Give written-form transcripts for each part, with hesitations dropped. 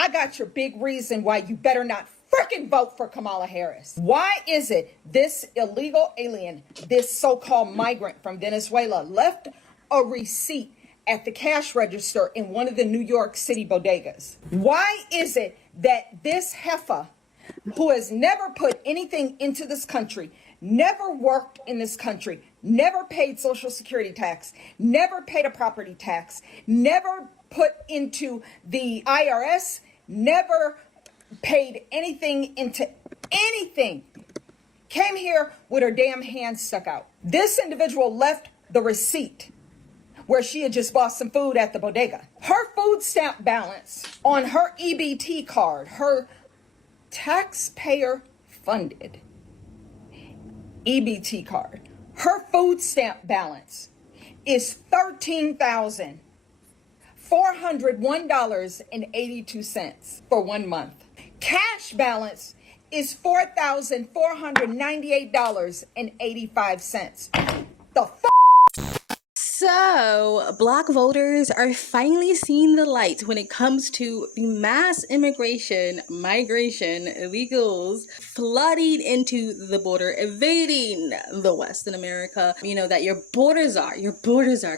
I got your big reason why you better not freaking vote for Kamala Harris. Why is it this illegal alien, this so-called migrant from Venezuela, left a receipt at the cash register in one of the New York City bodegas? Why is it that this heifer, who has never put anything into this country, never worked in this country, never paid Social Security tax, never paid a property tax, never put into the IRS, never paid anything into anything, came here with her damn hands stuck out? This individual left the receipt where she had just bought some food at the bodega. Her food stamp balance on her EBT card, her taxpayer funded EBT card, her food stamp balance is $13,401.82 for 1 month. Cash balance is $4,498.85. The So, Black voters are finally seeing the light when it comes to the mass migration, illegals flooding into the border, evading the West in America. You know, that your borders are,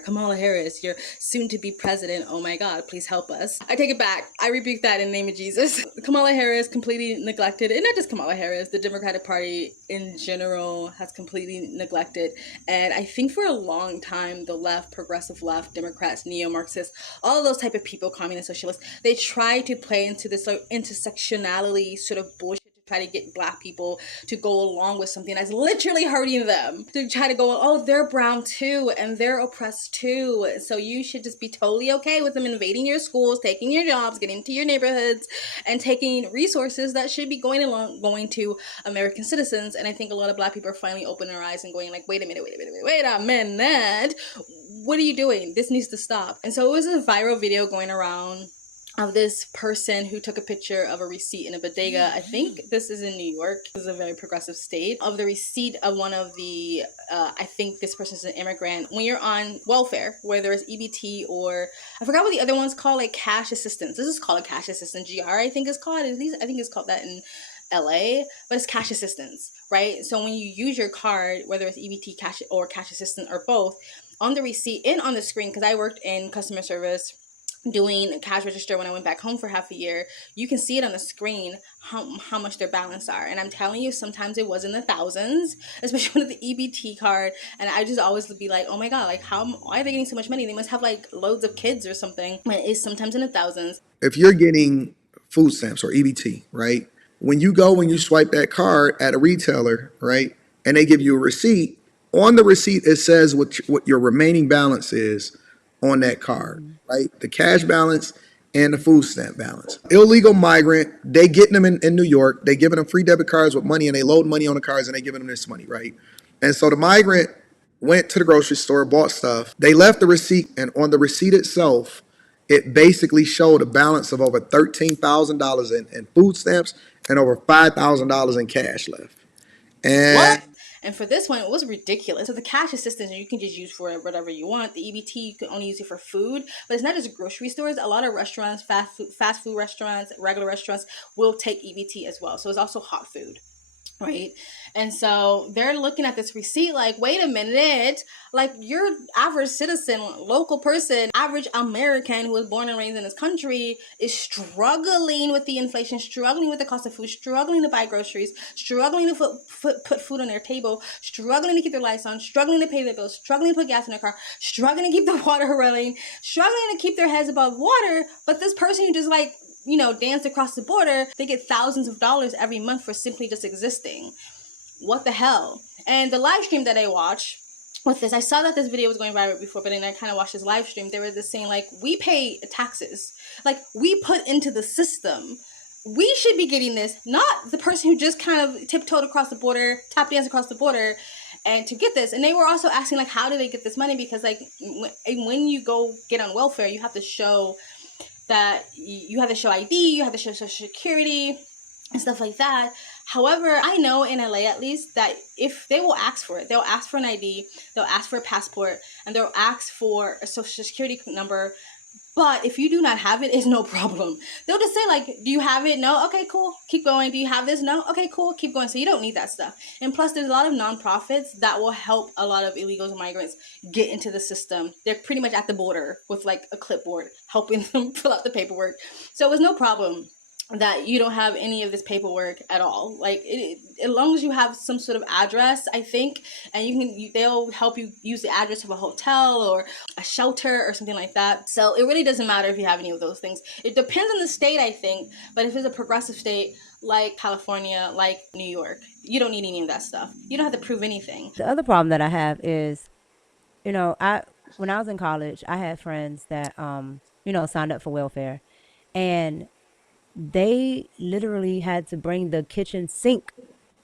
Kamala Harris, your soon-to-be president. Oh my God, please help us. I take it back. I rebuke that in the name of Jesus. Kamala Harris completely neglected, and not just Kamala Harris, the Democratic Party in general has completely neglected. And I think for a long time, the left, progressive left, Democrats, neo-Marxists, all of those type of people, communist socialists, they try to play into this like intersectionality sort of bullshit to try to get Black people to go along with something that's literally hurting them. To try to go, oh, they're brown too, and they're oppressed too, so you should just be totally okay with them invading your schools, taking your jobs, getting into your neighborhoods, and taking resources that should be going to American citizens. And I think a lot of Black people are finally opening their eyes and going like, wait a minute, what are you doing? This needs to stop. And so it was a viral video going around of this person who took a picture of a receipt in a bodega. I think this is in New York. This is a very progressive state. Of the receipt of one of the, I think this person's an immigrant. When you're on welfare, where there's EBT or, I forgot what the other one's called, like cash assistance. This is called a cash assistance. GR, I think it's called. At least I think it's called that in LA, but it's cash assistance, right? So when you use your card, whether it's EBT, cash, or cash assistance, or both, on the receipt and on the screen, because I worked in customer service doing cash register when I went back home for half a year, you can see it on the screen how much their balance are. And I'm telling you, sometimes it was in the thousands, especially with the EBT card. And I just always be like, oh my God, like why are they getting so much money? They must have like loads of kids or something. But it's sometimes in the thousands. If you're getting food stamps or EBT, right? When you go and you swipe that card at a retailer, right, and they give you a receipt, on the receipt it says what your remaining balance is on that card, right? The cash balance and the food stamp balance. Illegal migrant, they getting them in New York, they giving them free debit cards with money, and they load money on the cards and they giving them this money, right? And so the migrant went to the grocery store, bought stuff, they left the receipt, and on the receipt itself, it basically showed a balance of over $13,000 in food stamps and over $5,000 in cash left. And what? And for this one, it was ridiculous. So the cash assistance you can just use for whatever you want. The EBT, you can only use it for food. But it's not just grocery stores. A lot of restaurants, fast food restaurants, regular restaurants will take EBT as well. So it's also hot food, right? And so they're looking at this receipt like, wait a minute, like your average citizen, local person, average American who was born and raised in this country is struggling with the inflation, struggling with the cost of food, struggling to buy groceries, struggling to put food on their table, struggling to keep their lights on, struggling to pay their bills, struggling to put gas in their car, struggling to keep the water running, struggling to keep their heads above water. But this person who just like, you know, danced across the border, they get thousands of dollars every month for simply just existing. What the hell? And the live stream that I watched with this, I saw that this video was going viral before, but then I kind of watched this live stream. They were just saying like, we pay taxes, like we put into the system. We should be getting this, not the person who just kind of tiptoed across the border, tap danced across the border, and to get this. And they were also asking like, how do they get this money? Because like when you go get on welfare, you have to show that you have to show ID, you have to show Social Security and stuff like that. However, I know in LA at least that if they will ask for it, they'll ask for an ID, they'll ask for a passport, and they'll ask for a Social Security number But if you do not have it, it's no problem. They'll just say like, do you have it? No? Okay, cool. Keep going. Do you have this? No? Okay, cool. Keep going. So you don't need that stuff. And plus, there's a lot of nonprofits that will help a lot of illegals and migrants get into the system. They're pretty much at the border with like a clipboard helping them fill out the paperwork. So it was no problem that you don't have any of this paperwork at all. Like, as long as you have some sort of address, I think, and they'll help you use the address of a hotel or a shelter or something like that. So it really doesn't matter if you have any of those things. It depends on the state, I think, but if it's a progressive state like California, like New York, you don't need any of that stuff. You don't have to prove anything. The other problem that I have is, when I was in college, I had friends that signed up for welfare, and they literally had to bring the kitchen sink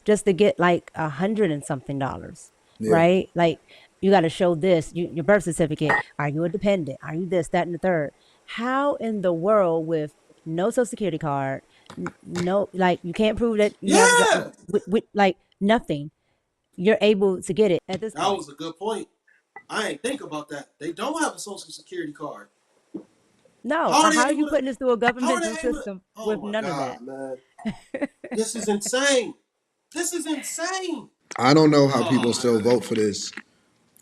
just to get like $100 and something, Yeah. right? Like, you got to show this, your birth certificate. Are you a dependent? Are you this, that, and the third? How in the world, with no social security card, no, like, you can't prove that you have Yeah, with like nothing, you're able to get it at this that point? was a good point. I ain't think about that. They don't have a social security card. No, How are how they are you able to? putting this through a How are governmental they able to? system Oh with my none of that? God, man, this is insane. This is insane. I don't know how Oh people my still God. vote for this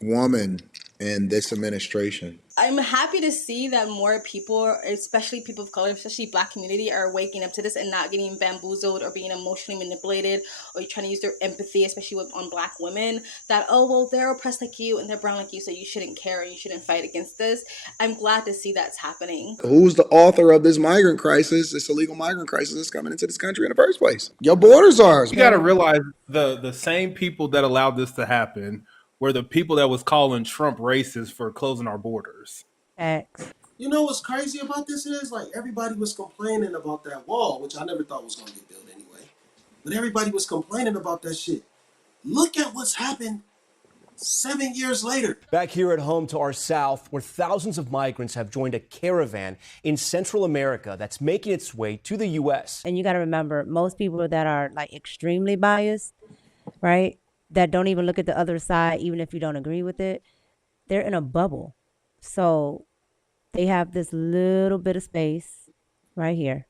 woman in this administration. I'm happy to see that more people, especially people of color, especially Black community, are waking up to this and not getting bamboozled or being emotionally manipulated, or trying to use their empathy, especially on Black women, that, oh, well, they're oppressed like you and they're brown like you, so you shouldn't care and you shouldn't fight against this. I'm glad to see that's happening. Who's the author of this migrant crisis, this illegal migrant crisis that's coming into this country in the first place? Your borders are. You got to realize the same people that allowed this to happen were the people that was calling Trump racist for closing our borders. X. You know what's crazy about this is, like, everybody was complaining about that wall, which I never thought was going to get built anyway. But everybody was complaining about that shit. Look at what's happened 7 years later. Back here at home to our south, where thousands of migrants have joined a caravan in Central America that's making its way to the U.S. And you got to remember, most people that are like extremely biased, right, that don't even look at the other side, even if you don't agree with it, they're in a bubble. So they have this little bit of space right here,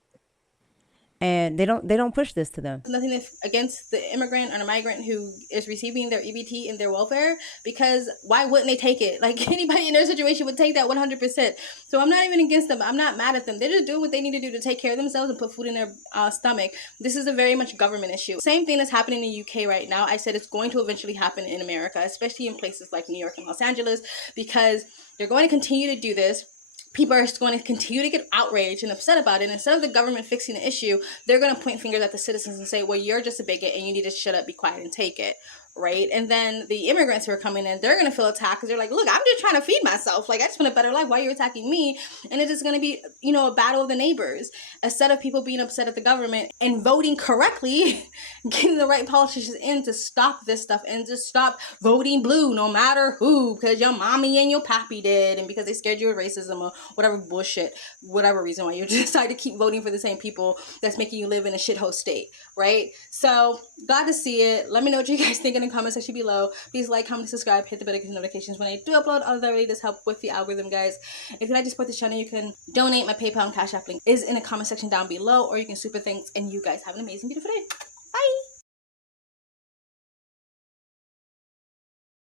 and they don't push this to them. Nothing against the immigrant or the migrant who is receiving their EBT and their welfare, because why wouldn't they take it? Like, anybody in their situation would take that 100%. So I'm not even against them. I'm not mad at them. They're just doing what they need to do to take care of themselves and put food in their stomach. This is a very much government issue. Same thing that's happening in the UK right now. I said it's going to eventually happen in America, especially in places like New York and Los Angeles, because they're going to continue to do this. People are going to continue to get outraged and upset about it. Instead of the government fixing the issue, they're going to point fingers at the citizens and say, well, you're just a bigot and you need to shut up, be quiet, and take it. Right? And then the immigrants who are coming in, they're going to feel attacked because they're like, look, I'm just trying to feed myself. Like, I just want a better life. Why are you attacking me? And it is going to be, a battle of the neighbors. Instead of people being upset at the government and voting correctly, getting the right politicians in to stop this stuff and just stop voting blue no matter who, because your mommy and your pappy did, and because they scared you of racism or whatever bullshit, whatever reason why you decide to keep voting for the same people that's making you live in a shithole state, right? So, glad to see it. Let me know what you guys think in the comment section below. Please like, comment, subscribe, hit the bell notifications when I do upload. Other videos help with the algorithm, guys. If you'd like to support this channel, you can donate. My PayPal and Cash App link is in the comment section down below, or you can super thanks. And you guys have an amazing, beautiful day.